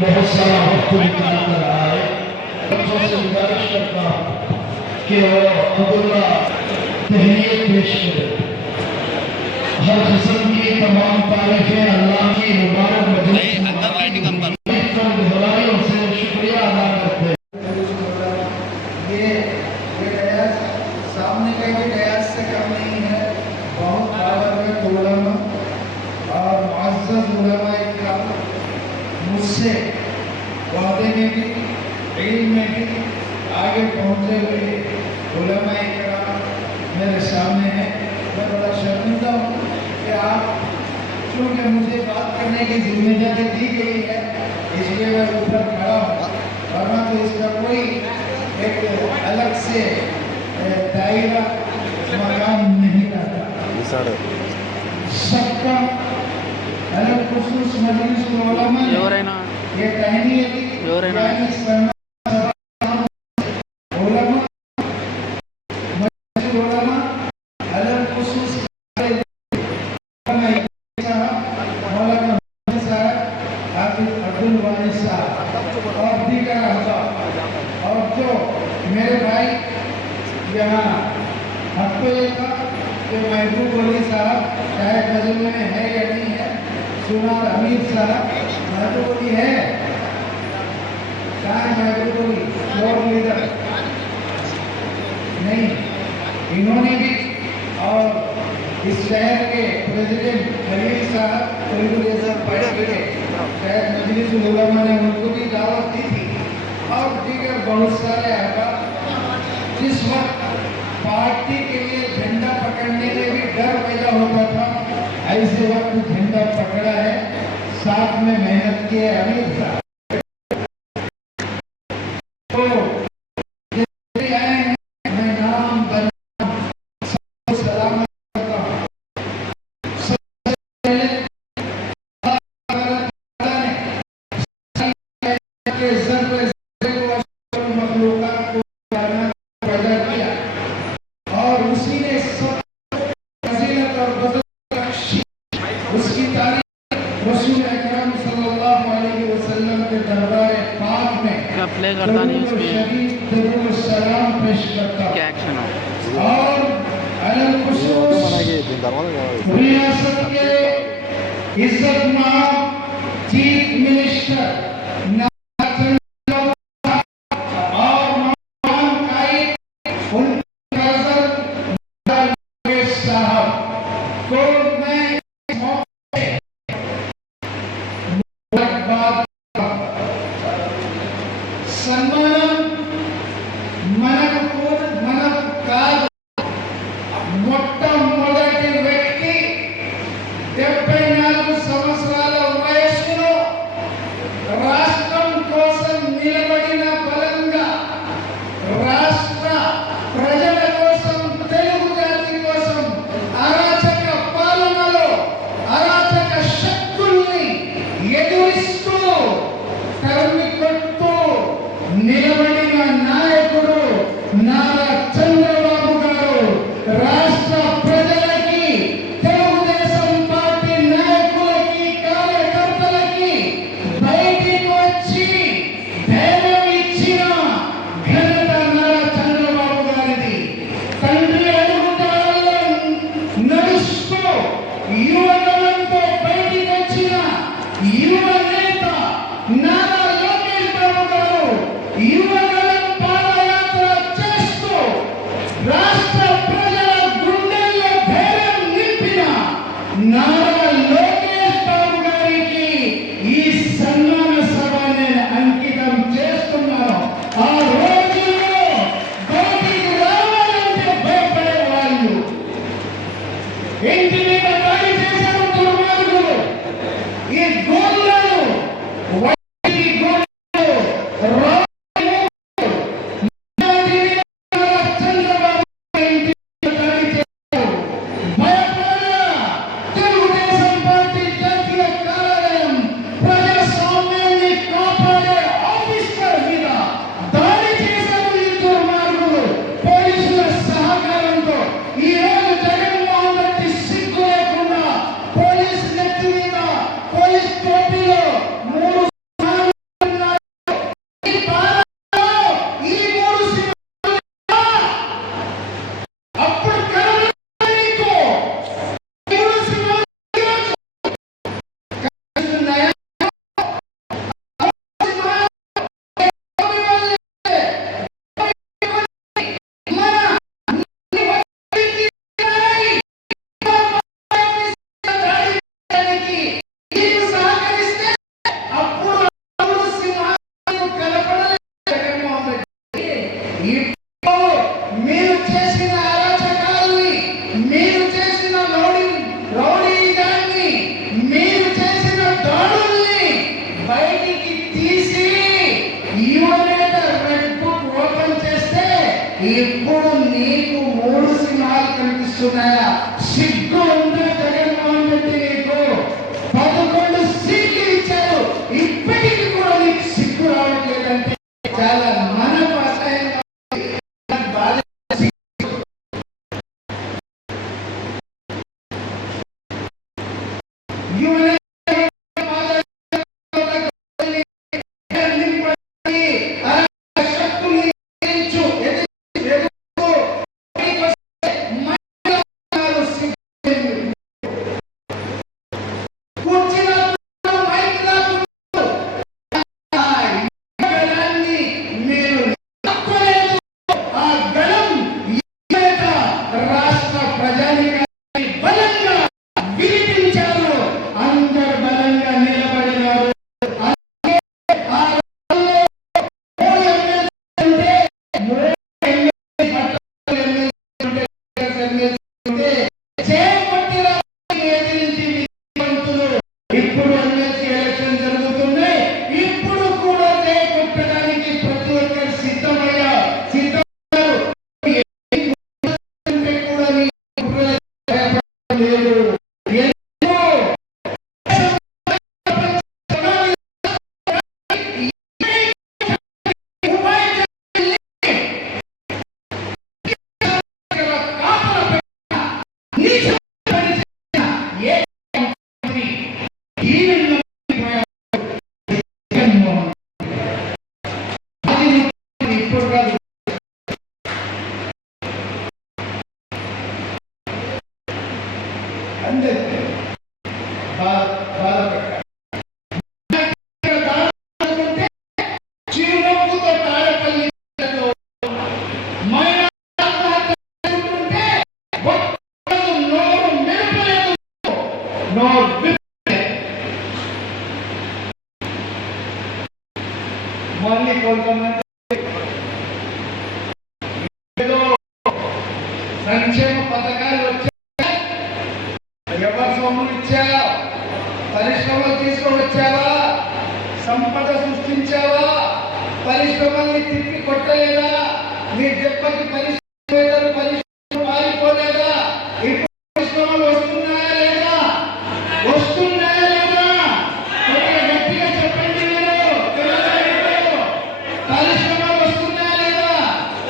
बहुत सारा वक्त निकाल कर आए। बच्चों से गुजारिश करता हूँ कि वो अब्दुल्ला तहनीत पेश करे। हर किस्म की तमाम तारीफें अल्लाह की मुबारक मजलिस दोहराइयों से शुक्रिया अदा करते हैं। ये डयास सामने का भी डयास से कम नहीं है। बहुत बाबरकत उलमा और मुअज़्ज़ज़ उलमा इकराम मुझसे वादे में भी इल्म में भी आगे पहुंचे हुए उलमा इकराम मेरे सामने हैं। मैं बड़ा शर्मिंदा हूँ कि आप चूँकि मुझे बात करने की जिम्मेदारी दी गई है इसलिए मैं ऊपर खड़ा हूँ, वरना तो इसका कोई एक अलग से दायरा मकाम नहीं रहता। सबका अलग खुसूस मजलिस उलमा ये तहनीत और जो मेरे भाई यहाँ हक पे था कि महबूब अली साहब शायद मजमे में है या नहीं है, सुनार अमीर साहब महबूब अली है, कहाँ महबूब अली फ्लोर लीडर नहीं, इन्होंने भी और इस शहर के प्रेसिडेंट खलील साहब शायद मजलिस उलमा ने उनको भी दावत दी थी और दीगर बहुत सारे अहबाब। जिस वक्त पार्टी के लिए झंडा पकड़ने में भी डर पैदा होता था, ऐसे वक्त झंडा पकड़ा है, साथ में मेहनत की है अमीर साहब। तो आए हैं, मैं नाम सलाम करता हूँ। उसकी तारीफ रसूल अकरम सल्लल्लाहु अलैहि वसल्लम के दरबार पाक में प्ले करता नहीं उसमें सलाम पेश करता क्या एक्शन हो और अलग खुसूस रियासत के इज्जतमान चीफ मिनिस्टर సన్మానం మనకు కాదు. మొట్టమొదటి వ్యక్తి 74 సంవత్సరాల వయసులో సునాయా సిగ్గు ఉందా జగన్మోహన్ రెడ్డి నీకు 11 సీట్లు ఇచ్చారు, ఇప్పటికీ కూడా నీకు సిగ్గు రావట్లేదంటే చాలా మనకు అసహ్యంగా బాధ. మళ్ళీ కొంతమంది సంక్షేమ పథకాలు వచ్చాయి, ఎవరి సొమ్ములు ఇచ్చావా, పరిశ్రమలు తీసుకువచ్చావా, సంపద సృష్టించావా, పరిశ్రమల్ని తిప్పి కొట్టలేదా, మీ దెబ్బకి పరిశ్రమలు మారిపోలేదా, ఇప్పుడు పరిశ్రమలు వస్తున్నాయా లేదా, వస్తున్నాయా లేదా, గట్టిగా చెప్పండి. మీరు పరిశ్రమలు వస్తున్నాయా లేదా,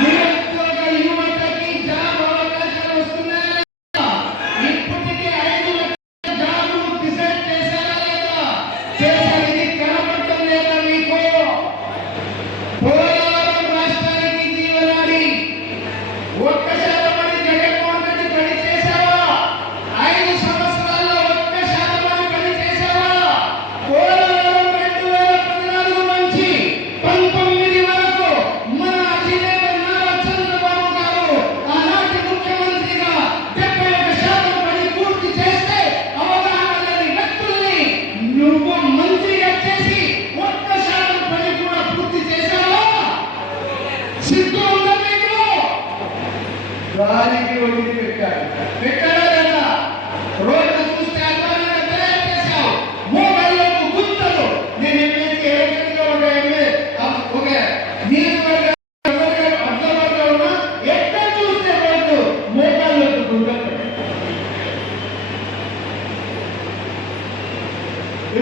నిరుద్యోగ యువతకి జాబ్ అవకాశాలు వస్తున్నాయా లేదా, ఇప్పటికీ 5 లక్షల జాబులు డిసైడ్ చేశారా లేదా, చేసేది కనపడటం లేదా మీకు? పోలవరం రాష్ట్రానికి జీవనాడి, ఒక్కసారి జగన్మోహన్ రెడ్డి పని చేశావా? 5 సంవత్సరాల్లో ఒక్కసారి పని చేశావా? పోలవరం 2014 నుంచి 19 వరకు మన అధినేత నారా చంద్రబాబు గారు ఆనాటి ముఖ్యమంత్రిగా 71% పని పూర్తి చేస్తే అవగాహన లేని వ్యక్తుల్ని నువ్వు మంత్రిగా చేసి 1% పని కూడా పూర్తి చేశావా? సిగ్గు ఉందా మీకు? దానికి వదిలి పెట్టాడా లేదా? రోడ్డు చూస్తే అధ్వానంగా తయారు చేశావు, మోకాళ్ళకు గుంతలు. నేను ఎమ్మెల్యేకి ఎలక్షన్గా ఒక నియోజకవర్గంలో ఉన్నా ఎక్కడ చూస్తే రోడ్డు మోకాళ్ళకు గుంతలు.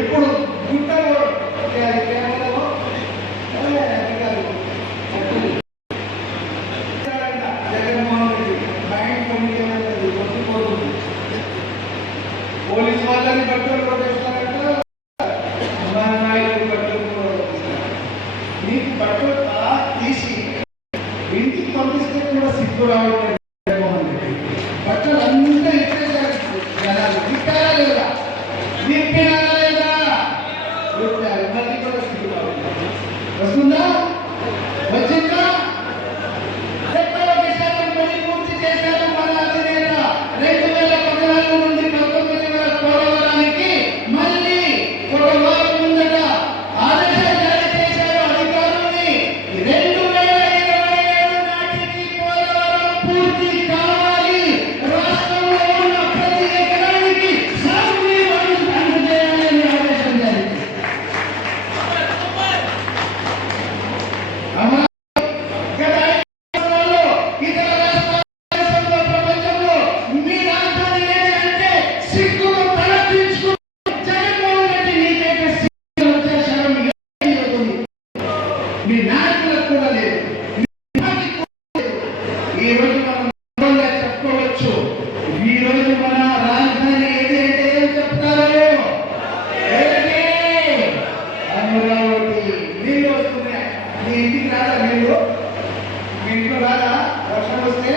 ఇప్పుడు గుంటలు పోలీసు వాళ్ళని బట్టలు కొట్టేస్తారంట, మన నాయకులు బట్టలు నీకు బట్టలు తీసి ఇంటికి పంపిస్తే కూడా సిగ్గు రావట్లేదు. బట్టలు అంతా ఇచ్చేసారు జనాలు. విప్పారా లేదా? విప్పినారా లేదా? విప్పారు, మళ్ళీ కూడా సిగ్గు రావట్లేదు. వస్తుందా? వచ్చిందా? 70% పని పూర్తి చేశారు మన అధినేత. 2014 నుండి 19 వరకు పోలవరానికి మళ్ళీ ఒక వారం ముందట ఆదేశాలు జారీ చేశారు అధికారుల్ని. 2027 నాటికి పోలవరం పూర్తి కావాలి, రాష్ట్రంలో ఉన్న ప్రతి ఎకరానికి సాగునీరు అందజేయాలని ఆదేశం జారీ చేశారు. మీ నాయకులకు కూడా లేదు, ఈ రోజు మనం చెప్పుకోవచ్చు. ఈ రోజు మన రాజధాని ఏది అంటే ఏం చెప్తారు? అమరావతి. నీళ్ళు వస్తున్నాయి, మీ ఇంటికి రాదా? నీళ్ళు మీ ఇంట్లో రాదా? వర్షం వస్తే